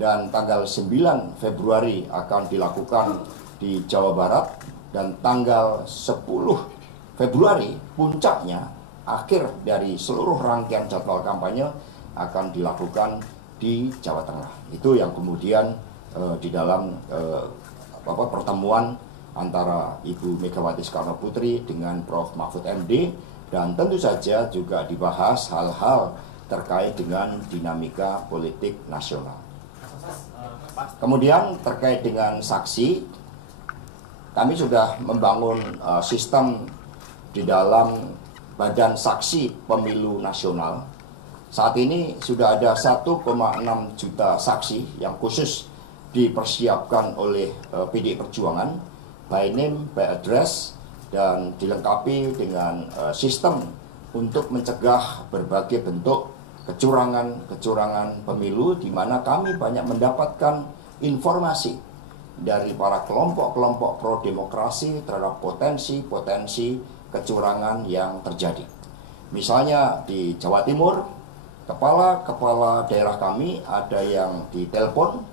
dan tanggal 9 Februari akan dilakukan di Jawa Barat, dan tanggal 10 Februari puncaknya akhir dari seluruh rangkaian jadwal kampanye akan dilakukan di Jawa Tengah. Itu yang kemudian di dalam pertemuan antara Ibu Megawati Soekarno Putri dengan Prof. Mahfud MD, dan tentu saja juga dibahas hal-hal terkait dengan dinamika politik nasional. Kemudian terkait dengan saksi, kami sudah membangun sistem di dalam Badan Saksi Pemilu Nasional. Saat ini sudah ada 1,6 juta saksi yang khusus dipersiapkan oleh PDI Perjuangan, by name, by address, dan dilengkapi dengan sistem untuk mencegah berbagai bentuk kecurangan pemilu, di mana kami banyak mendapatkan informasi dari para kelompok-kelompok pro-demokrasi terhadap potensi kecurangan yang terjadi. Misalnya di Jawa Timur, kepala daerah kami ada yang ditelepon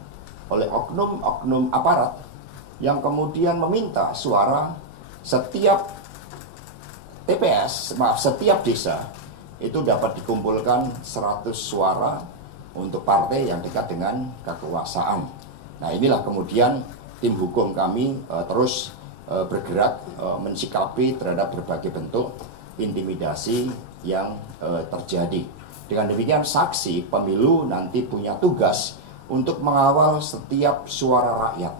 oleh oknum aparat yang kemudian meminta suara setiap TPS, setiap desa itu dapat dikumpulkan 100 suara untuk partai yang dekat dengan kekuasaan. Nah, inilah kemudian tim hukum kami terus bergerak mensikapi terhadap berbagai bentuk intimidasi yang terjadi. Dengan demikian, saksi pemilu nanti punya tugas untuk mengawal setiap suara rakyat.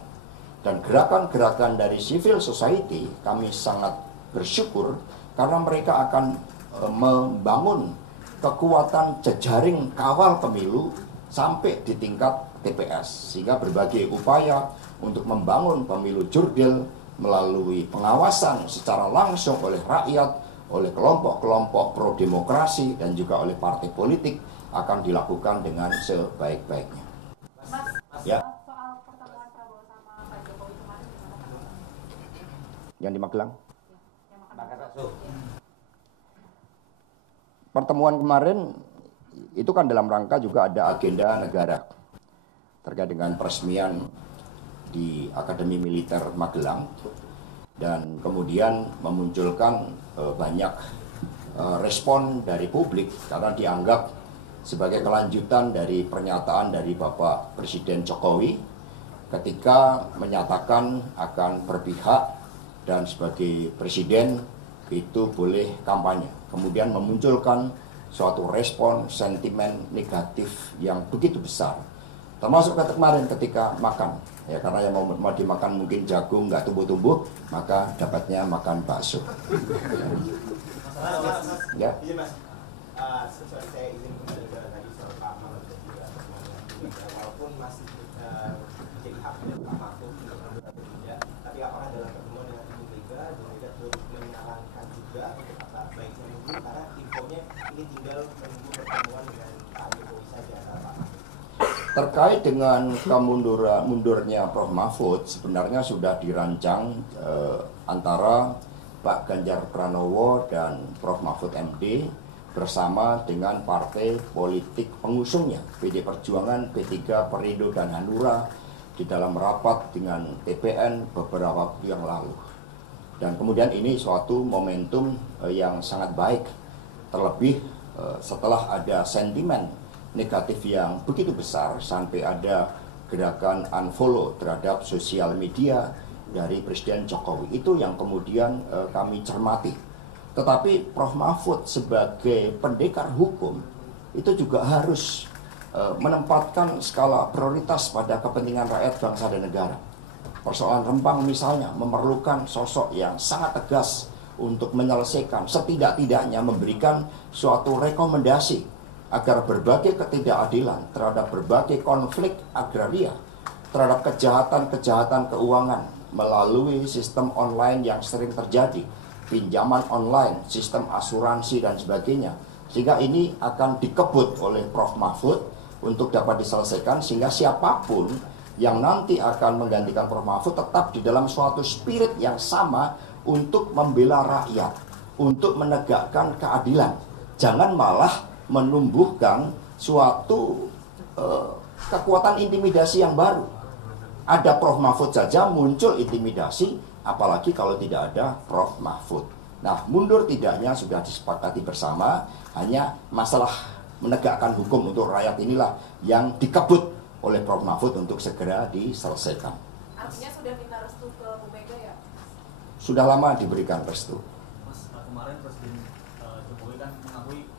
Dan gerakan-gerakan dari civil society kami sangat bersyukur karena mereka akan membangun kekuatan jejaring kawal pemilu sampai di tingkat TPS, sehingga berbagai upaya untuk membangun pemilu jurdil melalui pengawasan secara langsung oleh rakyat, oleh kelompok-kelompok pro-demokrasi, dan juga oleh partai politik akan dilakukan dengan sebaik-baiknya. Ya. Soal pertemuan Prabowo sama Pak Jokowi kemarin gimana? Yang di Magelang? Ya, Pertemuan kemarin itu kan dalam rangka juga ada agenda negara terkait dengan peresmian di Akademi Militer Magelang, dan kemudian memunculkan banyak respon dari publik karena dianggap sebagai kelanjutan dari pernyataan dari Bapak Presiden Jokowi ketika menyatakan akan berpihak dan sebagai presiden itu boleh kampanye. Kemudian memunculkan suatu respon sentimen negatif yang begitu besar, termasuk kemarin ketika makan, ya, karena yang mau dimakan mungkin jagung nggak tumbuh-tumbuh, maka dapatnya makan bakso. Ya. Iya Mas, sesuai saya izin kembali ke tadi soal Pak Mahfud dan juga walaupun masih jadi haknya Pak Mahfud untuk mundur atau tidak, tapi apakah dalam pertemuan dengan Ibu Mega, Ibu Mega turut menyarankan juga untuk kata baiknya mundur, karena infonya ini tinggal menunggu pertemuan dengan Pak Jokowi saja antara Pak Mahfud. Terkait dengan mundurnya Prof. Mahfud, sebenarnya sudah dirancang antara Pak Ganjar Pranowo dan Prof. Mahfud MD bersama dengan partai politik pengusungnya, PD Perjuangan, P3, Perindo, dan Hanura, di dalam rapat dengan TPN beberapa waktu yang lalu. Dan kemudian ini suatu momentum yang sangat baik, terlebih setelah ada sentimen negatif yang begitu besar sampai ada gerakan unfollow terhadap sosial media dari Presiden Jokowi. Itu yang kemudian kami cermati. Tetapi Prof. Mahfud sebagai pendekar hukum itu juga harus menempatkan skala prioritas pada kepentingan rakyat, bangsa, dan negara. Persoalan Rempang misalnya memerlukan sosok yang sangat tegas untuk menyelesaikan, setidak-tidaknya memberikan suatu rekomendasi agar berbagai ketidakadilan terhadap berbagai konflik agraria, terhadap kejahatan keuangan melalui sistem online yang sering terjadi, pinjaman online, sistem asuransi, dan sebagainya. Sehingga ini akan dikebut oleh Prof. Mahfud untuk dapat diselesaikan, sehingga siapapun yang nanti akan menggantikan Prof. Mahfud tetap di dalam suatu spirit yang sama untuk membela rakyat, untuk menegakkan keadilan. Jangan malah menumbuhkan suatu kekuatan intimidasi yang baru. Ada Prof Mahfud saja muncul intimidasi, apalagi kalau tidak ada Prof Mahfud. Nah, mundur tidaknya sudah disepakati bersama, hanya masalah menegakkan hukum untuk rakyat inilah yang dikebut oleh Prof Mahfud untuk segera diselesaikan. Artinya sudah minta restu ke Bu Mega ya? Sudah lama diberikan restu. Mas, kemarin Presiden Jokowi kan mengakui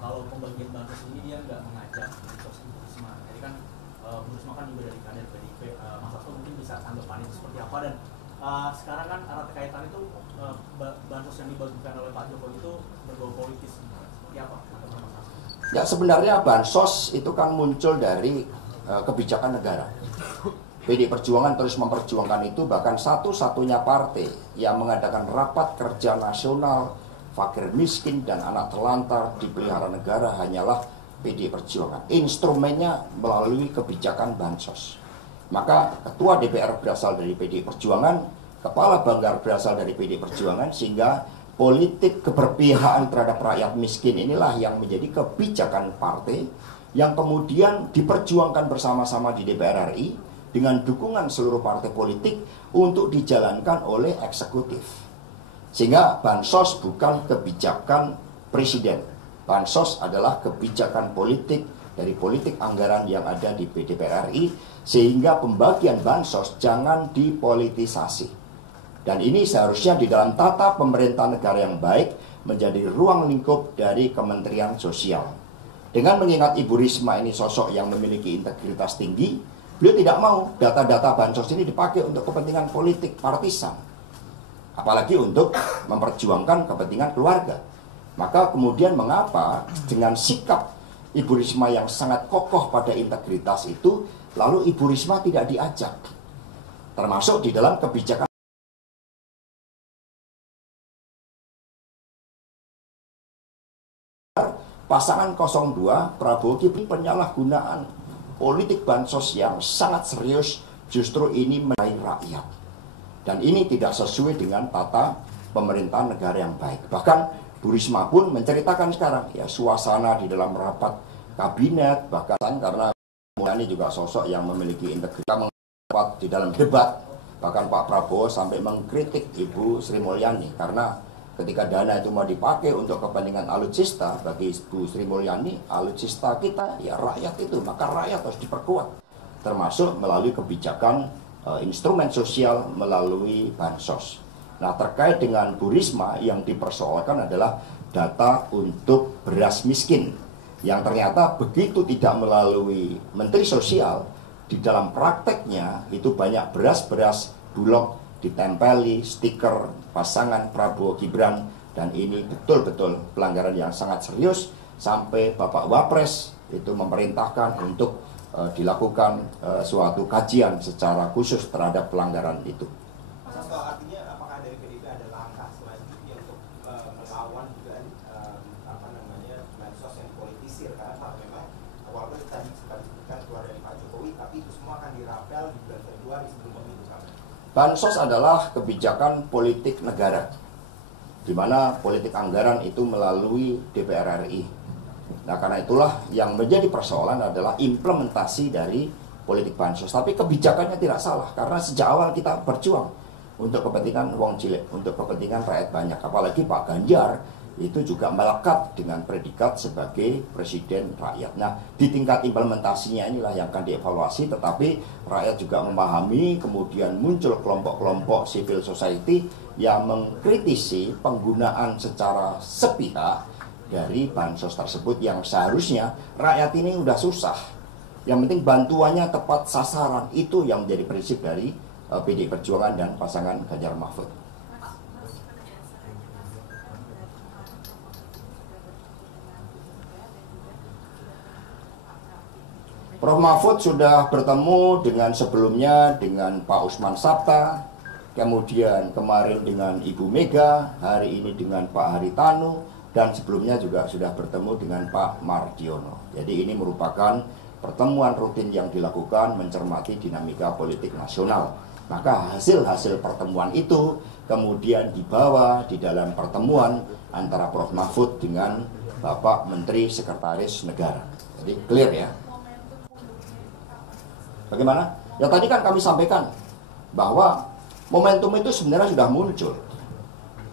kalau pembagian bansos ini dia nggak mengajak sosok Bu Risma. Jadi kan Bu Risma kan juga dari kader PDIP, Mas Hasto mungkin bisa tanggapan itu seperti apa, dan sekarang kan erat kaitan itu bansos yang dibagikan oleh Pak Jokowi itu berbau politis. Seperti apa tanggapan Mas Hasto? Ya, sebenarnya bansos itu kan muncul dari kebijakan negara. PDI Perjuangan terus memperjuangkan itu, bahkan satu-satunya partai yang mengadakan rapat kerja nasional fakir miskin dan anak terlantar dipelihara negara hanyalah PDI Perjuangan. Instrumennya melalui kebijakan bansos. Maka ketua DPR berasal dari PDI Perjuangan, kepala Banggar berasal dari PDI Perjuangan, sehingga politik keberpihakan terhadap rakyat miskin inilah yang menjadi kebijakan partai yang kemudian diperjuangkan bersama-sama di DPR RI dengan dukungan seluruh partai politik untuk dijalankan oleh eksekutif. Sehingga bansos bukan kebijakan presiden. Bansos adalah kebijakan politik dari politik anggaran yang ada di DPR RI, sehingga pembagian bansos jangan dipolitisasi. Dan ini seharusnya di dalam tata pemerintahan negara yang baik menjadi ruang lingkup dari Kementerian Sosial. Dengan mengingat Ibu Risma ini sosok yang memiliki integritas tinggi, beliau tidak mau data-data bansos ini dipakai untuk kepentingan politik partisan, apalagi untuk memperjuangkan kepentingan keluarga. Maka kemudian mengapa dengan sikap Ibu Risma yang sangat kokoh pada integritas itu, lalu Ibu Risma tidak diajak, termasuk di dalam kebijakan pasangan 02 Prabowo Gibran. Penyalahgunaan politik bansos yang sangat serius, justru ini menyai rakyat. Dan ini tidak sesuai dengan tata pemerintahan negara yang baik. Bahkan Bu Risma pun menceritakan sekarang ya suasana di dalam rapat kabinet, bahkan karena Mulyani juga sosok yang memiliki integritas, di dalam debat bahkan Pak Prabowo sampai mengkritik Ibu Sri Mulyani karena ketika dana itu mau dipakai untuk kepentingan alutsista, bagi Bu Sri Mulyani, alutsista kita ya rakyat itu, maka rakyat harus diperkuat, termasuk melalui kebijakan instrumen sosial melalui bansos. Nah, terkait dengan Bu Risma yang dipersoalkan adalah data untuk beras miskin, yang ternyata begitu tidak melalui Menteri Sosial, di dalam prakteknya itu banyak beras-beras Bulog ditempeli stiker pasangan Prabowo Gibran, dan ini betul-betul pelanggaran yang sangat serius sampai Bapak Wapres itu memerintahkan untuk dilakukan suatu kajian secara khusus terhadap pelanggaran itu. Mas Hasto, artinya apakah dari PDIP ada langkah selanjutnya untuk melawan juga bansos yang politisir, karena kalau memang walaupun tadi sempat disebutkan keluar dari Pak Jokowi, tapi itu semua akan dirapel di bulan Februari sebelum pemilu. Bansos adalah kebijakan politik negara, di mana politik anggaran itu melalui DPR RI. Nah, karena itulah yang menjadi persoalan adalah implementasi dari politik bansos. Tapi kebijakannya tidak salah, karena sejak awal kita berjuang untuk kepentingan wong cilik, untuk kepentingan rakyat banyak. Apalagi Pak Ganjar itu juga melekat dengan predikat sebagai presiden rakyat. Nah, di tingkat implementasinya inilah yang akan dievaluasi, tetapi rakyat juga memahami, kemudian muncul kelompok-kelompok civil society yang mengkritisi penggunaan secara sepihak dari bansos tersebut, yang seharusnya rakyat ini udah susah. Yang penting bantuannya tepat sasaran, itu yang menjadi prinsip dari PDI Perjuangan dan pasangan Ganjar Mahfud. Prof Mahfud sudah bertemu dengan sebelumnya dengan Pak Usman Sabta, kemudian kemarin dengan Ibu Mega, hari ini dengan Pak Haritanu, dan sebelumnya juga sudah bertemu dengan Pak Mardiono. Jadi ini merupakan pertemuan rutin yang dilakukan mencermati dinamika politik nasional. Maka hasil-hasil pertemuan itu kemudian dibawa di dalam pertemuan antara Prof Mahfud dengan Bapak Menteri Sekretaris Negara. Jadi clear ya. Bagaimana? Ya tadi kan kami sampaikan bahwa momentum itu sebenarnya sudah muncul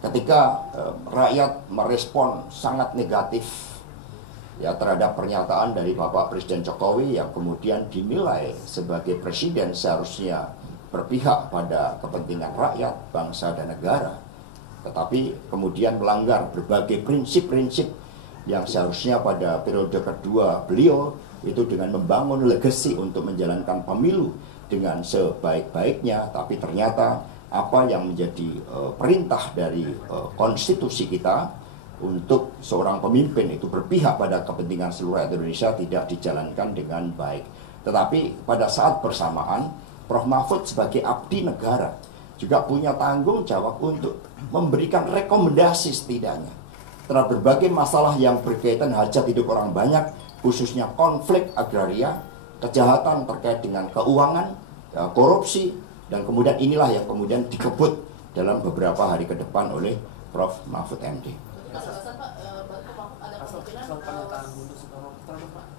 ketika rakyat merespon sangat negatif ya terhadap pernyataan dari Bapak Presiden Jokowi yang kemudian dinilai sebagai presiden seharusnya berpihak pada kepentingan rakyat, bangsa dan negara, tetapi kemudian melanggar berbagai prinsip-prinsip yang seharusnya pada periode kedua beliau itu dengan membangun legasi untuk menjalankan pemilu dengan sebaik-baiknya, tapi ternyata apa yang menjadi perintah dari konstitusi kita untuk seorang pemimpin itu berpihak pada kepentingan seluruh rakyat Indonesia tidak dijalankan dengan baik. Tetapi pada saat bersamaan, Prof. Mahfud sebagai abdi negara juga punya tanggung jawab untuk memberikan rekomendasi setidaknya terhadap berbagai masalah yang berkaitan hajat hidup orang banyak, khususnya konflik agraria, kejahatan terkait dengan keuangan, korupsi, dan kemudian inilah yang kemudian dikebut dalam beberapa hari ke depan oleh Prof. Mahfud MD.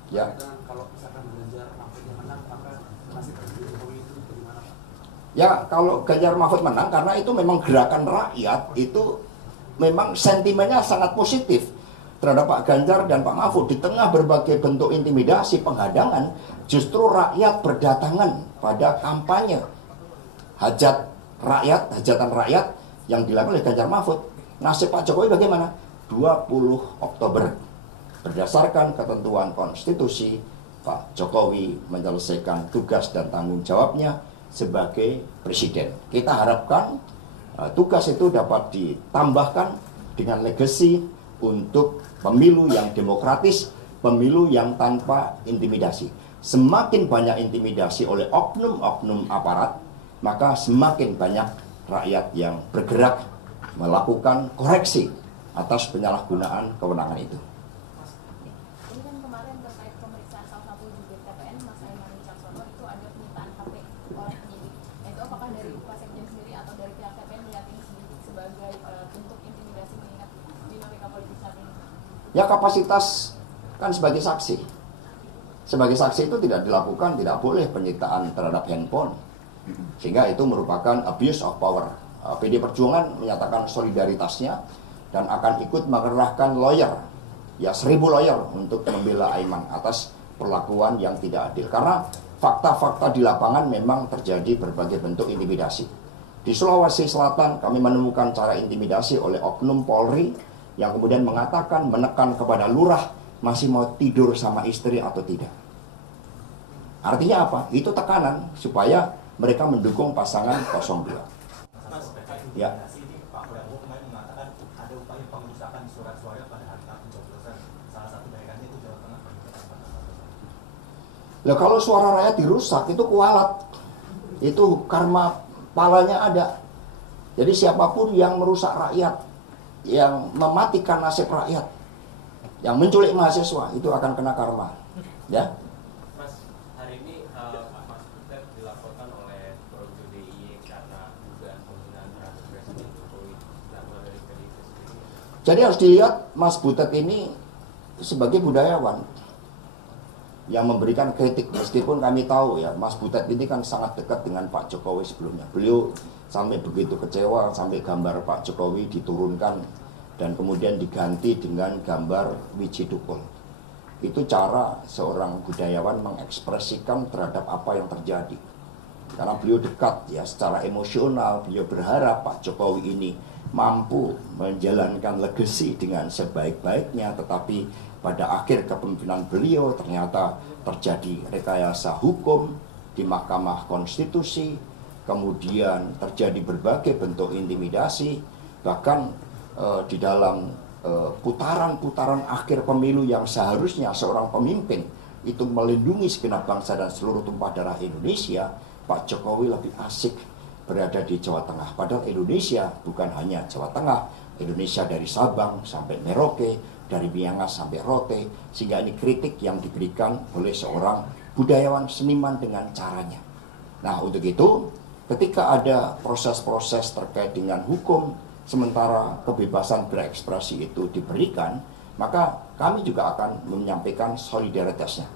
Ya. Kalau misalkan Ganjar Mahfud yang menang, maka nasib Jokowi itu bagaimana, Pak? Ya, kalau Ganjar Mahfud menang karena itu memang gerakan rakyat itu memang sentimennya sangat positif terhadap Pak Ganjar dan Pak Mahfud. Di tengah berbagai bentuk intimidasi, penghadangan, justru rakyat berdatangan pada kampanye hajat rakyat, hajatan rakyat yang dilakukan oleh Ganjar Mahfud. Nasib Pak Jokowi bagaimana? 20 Oktober. Berdasarkan ketentuan konstitusi, Pak Jokowi menyelesaikan tugas dan tanggung jawabnya sebagai presiden. Kita harapkan tugas itu dapat ditambahkan dengan legasi untuk pemilu yang demokratis, pemilu yang tanpa intimidasi. Semakin banyak intimidasi oleh oknum-oknum aparat, maka semakin banyak rakyat yang bergerak melakukan koreksi atas penyalahgunaan kewenangan itu. Ini kan kemarin terkait pemeriksaan salah satu jubir TPN, Mas Aiman Wicaksono, itu ada penyitaan HP oleh penyidik. Itu apakah dari Pak Sekjen sendiri atau dari pihak TPN melihat ini sebagai bentuk intimidasi mengingat dinamika politik saat ini? Ya, kapasitas kan sebagai saksi. Sebagai saksi itu tidak dilakukan, tidak boleh penyitaan terhadap handphone. Sehingga itu merupakan abuse of power. PD Perjuangan menyatakan solidaritasnya dan akan ikut mengerahkan lawyer, ya 1000 lawyer untuk membela Aiman atas perlakuan yang tidak adil. Karena fakta-fakta di lapangan memang terjadi berbagai bentuk intimidasi. Di Sulawesi Selatan kami menemukan cara intimidasi oleh oknum Polri yang kemudian mengatakan, menekan kepada lurah masih mau tidur sama istri atau tidak. Artinya apa? Itu tekanan supaya mereka mendukung pasangan 02. Ya. Pak Prabowo kemarin mengatakan ada upaya pengerusakan surat suara pada hari pencoblosan. Salah satu daerahnya itu Jawa Tengah. Lah kalau suara rakyat dirusak itu kualat. Itu karma palanya ada. Jadi siapapun yang merusak rakyat, yang mematikan nasib rakyat, yang menculik mahasiswa itu akan kena karma. Ya. Mas, hari ini Pak Mas Butet dilaporkan oleh Projo DIY karena dugaan penghinaan terhadap Presiden Jokowi dilakukan dari PDIP sendiri. Jadi harus dilihat Mas Butet ini sebagai budayawan yang memberikan kritik, meskipun kami tahu ya Mas Butet ini kan sangat dekat dengan Pak Jokowi sebelumnya. Beliau sampai begitu kecewa sampai gambar Pak Jokowi diturunkan dan kemudian diganti dengan gambar Wiji Tukul. Itu cara seorang budayawan mengekspresikan terhadap apa yang terjadi. Karena beliau dekat ya secara emosional, beliau berharap Pak Jokowi ini mampu menjalankan legasi dengan sebaik-baiknya, tetapi pada akhir kepemimpinan beliau ternyata terjadi rekayasa hukum di Mahkamah Konstitusi, kemudian terjadi berbagai bentuk intimidasi, bahkan di dalam putaran-putaran akhir pemilu yang seharusnya seorang pemimpin itu melindungi segenap bangsa dan seluruh tumpah darah Indonesia, Pak Jokowi lebih asik berada di Jawa Tengah. Padahal Indonesia bukan hanya Jawa Tengah, Indonesia dari Sabang sampai Merauke, dari Miangas sampai Rote, sehingga ini kritik yang diberikan oleh seorang budayawan seniman dengan caranya. Nah, untuk itu, ketika ada proses-proses terkait dengan hukum, sementara kebebasan berekspresi itu diberikan, maka kami juga akan menyampaikan solidaritasnya.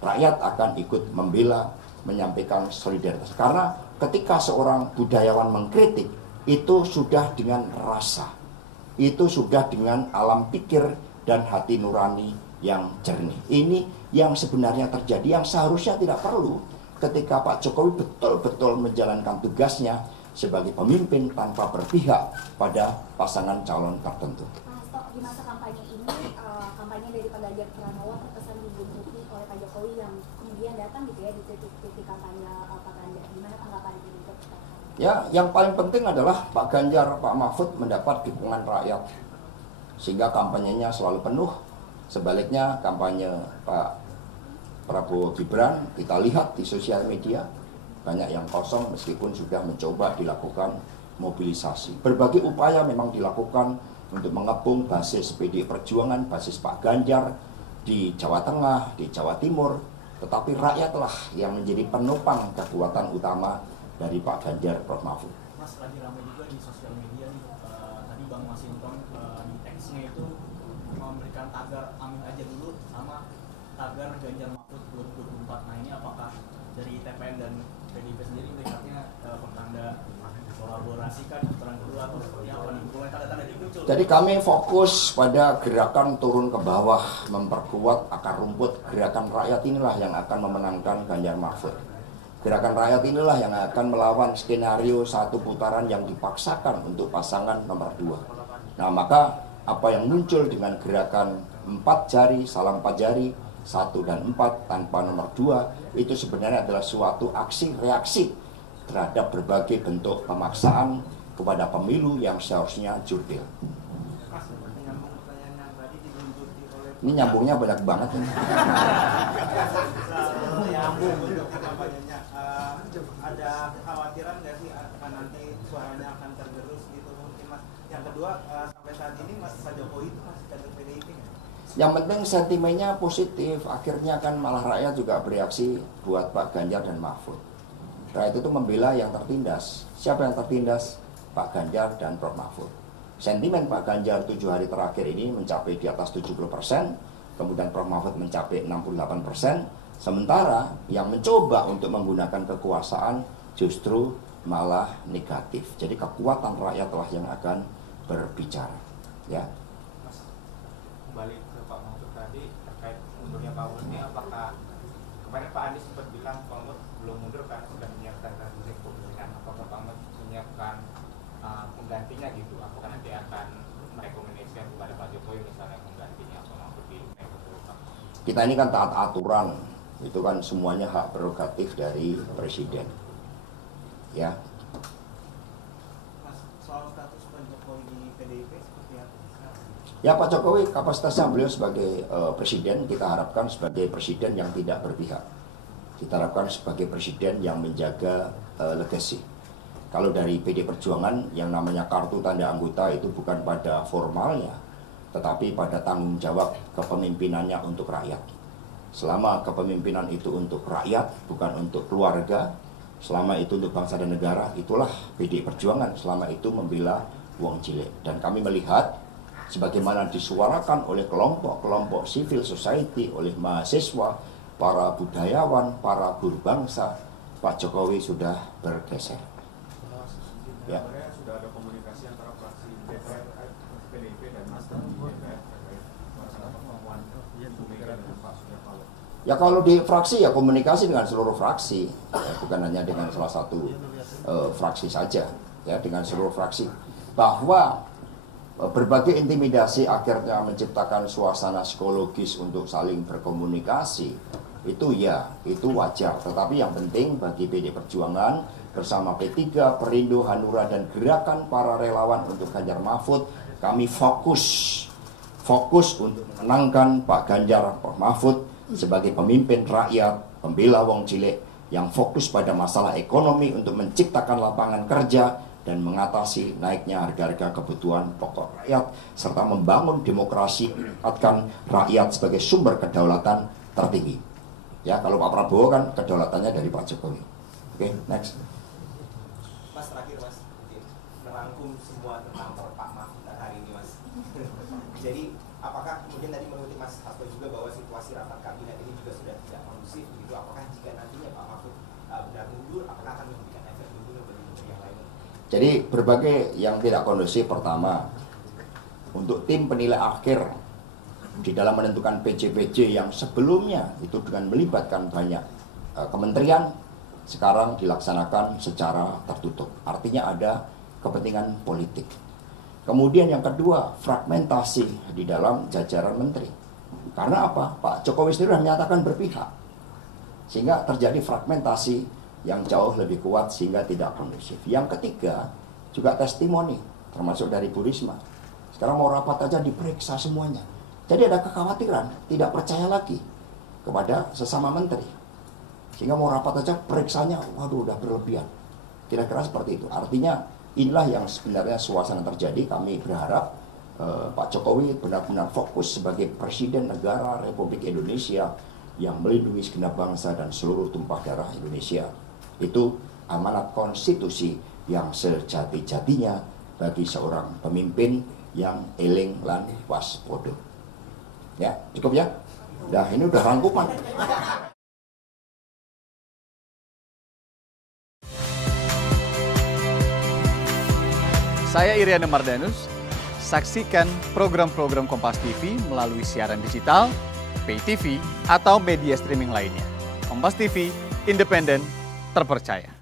Rakyat akan ikut membela menyampaikan solidaritas. Karena ketika seorang budayawan mengkritik, itu sudah dengan rasa, itu sudah dengan alam pikir dan hati nurani yang jernih. Ini yang sebenarnya terjadi, yang seharusnya tidak perlu ketika Pak Jokowi betul-betul menjalankan tugasnya sebagai pemimpin tanpa berpihak pada pasangan calon tertentu. Di masa kampanye ini, kampanye dari Pak Ganjar Pranowo terkesan dibuntuti oleh Pak Jokowi yang kemudian datang gitu ya di titik-titik kampanye Pak Ganjar. Gimana tanggapan itu? Ya, yang paling penting adalah Pak Ganjar, Pak Mahfud mendapat dukungan rakyat sehingga kampanyenya selalu penuh. Sebaliknya kampanye Pak Prabowo Gibran kita lihat di sosial media banyak yang kosong meskipun sudah mencoba dilakukan mobilisasi. Berbagai upaya memang dilakukan untuk mengepung basis PDI Perjuangan, basis Pak Ganjar di Jawa Tengah, di Jawa Timur, tetapi rakyatlah yang menjadi penopang kekuatan utama dari Pak Ganjar, Prof. Mahfud. Mas, lagi ramai juga di sosial media nih, tadi Bang Masinton di teksnya itu memberikan tagar amin aja dulu sama tagar Ganjar Mahfud 2024. Nah ini apakah dari TPN dan PDIP sendiri melihatnya pertanda kolaborasi kan putaran kedua atau seperti apa nih? Mulai tanda-tanda muncul. Jadi kami fokus pada gerakan turun ke bawah, memperkuat akar rumput. Gerakan rakyat inilah yang akan memenangkan Ganjar Mahfud. Gerakan rakyat inilah yang akan melawan skenario satu putaran yang dipaksakan untuk pasangan nomor 2. Nah, maka apa yang muncul dengan gerakan 4 jari, salam 4 jari, 1 dan 4 tanpa nomor 2, itu sebenarnya adalah suatu aksi reaksi terhadap berbagai bentuk pemaksaan kepada pemilu yang seharusnya jurdil. Ini nyambungnya banyak banget ini. Nyambung untuk kampanyenya. Ada kekhawatiran nggak sih akan nanti suaranya akan tergerus gitu mungkin Mas? Yang kedua, sampai saat ini Mas Pak Jokowi itu masih kader PDIP nggak? Yang penting sentimennya positif, akhirnya kan malah rakyat juga bereaksi buat Pak Ganjar dan Mahfud. Rakyat itu membela yang tertindas. Siapa yang tertindas? Pak Ganjar dan Prof. Mahfud. Sentimen Pak Ganjar 7 hari terakhir ini mencapai di atas 70%, kemudian Prof. Mahfud mencapai 68%, sementara yang mencoba untuk menggunakan kekuasaan justru malah negatif. Jadi kekuatan rakyatlah yang akan berbicara. Ya. Mas, kembali ke Pak Mahfud tadi terkait mundurnya Pak Mahfud ini, apakah kemarin Pak Anies sempat bilang Pak Mahfud belum mundur karena sudah menyiapkan kabinet pemilihan, apakah Pak Mahfud menyiapkan penggantinya gitu? Apakah nanti akan merekomendasikan kepada Pak Jokowi misalnya penggantinya Pak Mahfud di Menko Polhukam? Kita ini kan taat aturan, itu kan semuanya hak prerogatif dari Presiden. Ya. Mas, soal status Pak Jokowi di PDIP seperti apa? Ya, Pak Jokowi kapasitasnya beliau sebagai presiden, kita harapkan sebagai presiden yang tidak berpihak. Kita harapkan sebagai presiden yang menjaga legasi. Kalau dari PD Perjuangan yang namanya kartu tanda anggota itu bukan pada formalnya, tetapi pada tanggung jawab kepemimpinannya untuk rakyat. Selama kepemimpinan itu untuk rakyat, bukan untuk keluarga, selama itu untuk bangsa dan negara, itulah PD Perjuangan selama itu membela wong cilik. Dan kami melihat sebagaimana disuarakan oleh kelompok-kelompok civil society, oleh mahasiswa, para budayawan, para guru bangsa, Pak Jokowi sudah bergeser. Ya. Sudah ada komunikasi antara fraksi DPR, PDIP dan Nasdem di DPR terkait kemauan pemikiran dengan Pak Surya Paloh. Ya kalau di fraksi ya komunikasi dengan seluruh fraksi, ya, bukan hanya dengan salah satu fraksi saja, ya dengan seluruh fraksi. Bahwa berbagai intimidasi akhirnya menciptakan suasana psikologis untuk saling berkomunikasi, itu ya, itu wajar. Tetapi yang penting bagi PD Perjuangan bersama P3, Perindo, Hanura, dan gerakan para relawan untuk Ganjar Mahfud, kami fokus untuk menangkan Pak Ganjar, Prof. Mahfud sebagai pemimpin rakyat, pembela wong cilik yang fokus pada masalah ekonomi untuk menciptakan lapangan kerja dan mengatasi naiknya harga-harga kebutuhan pokok rakyat, serta membangun demokrasi, menempatkan rakyat sebagai sumber kedaulatan tertinggi. Ya, kalau Pak Prabowo kan kedaulatannya dari Pak Jokowi. Oke, next. Mas, terakhir Mas, merangkum semua tentang Pak Mahfud hari ini Mas. Jadi apakah kemudian tadi mengutip Mas Hasto juga bahwa situasi rapat kabinet ini juga sudah tidak kondusif begitu? Apakah jika nantinya Pak Mahfud benar mundur, apakah akan memberikan efek mundur bagi menteri yang lain? Jadi berbagai yang tidak kondusif, pertama, untuk tim penilai akhir di dalam menentukan PJ-PJ yang sebelumnya itu dengan melibatkan banyak kementerian, sekarang dilaksanakan secara tertutup. Artinya ada kepentingan politik. Kemudian yang kedua, fragmentasi di dalam jajaran menteri. Karena apa? Pak Jokowi sendiri sudah menyatakan berpihak. Sehingga terjadi fragmentasi yang jauh lebih kuat sehingga tidak kondusif. Yang ketiga, juga testimoni, termasuk dari Bu Risma. Sekarang mau rapat aja diperiksa semuanya. Jadi ada kekhawatiran, tidak percaya lagi kepada sesama menteri. Sehingga mau rapat aja periksanya, waduh udah berlebihan. Kira-kira seperti itu. Artinya inilah yang sebenarnya suasana terjadi. Kami berharap Pak Jokowi benar-benar fokus sebagai Presiden Negara Republik Indonesia yang melindungi segenap bangsa dan seluruh tumpah darah Indonesia. Itu amanat konstitusi yang sejati-jatinya bagi seorang pemimpin yang eling lan waspada. Ya, cukup ya? Nah, ini udah rangkuman. Saya Iriana Mardanus. Saksikan program-program Kompas TV melalui siaran digital, pay TV, atau media streaming lainnya. Kompas TV, independen, terpercaya.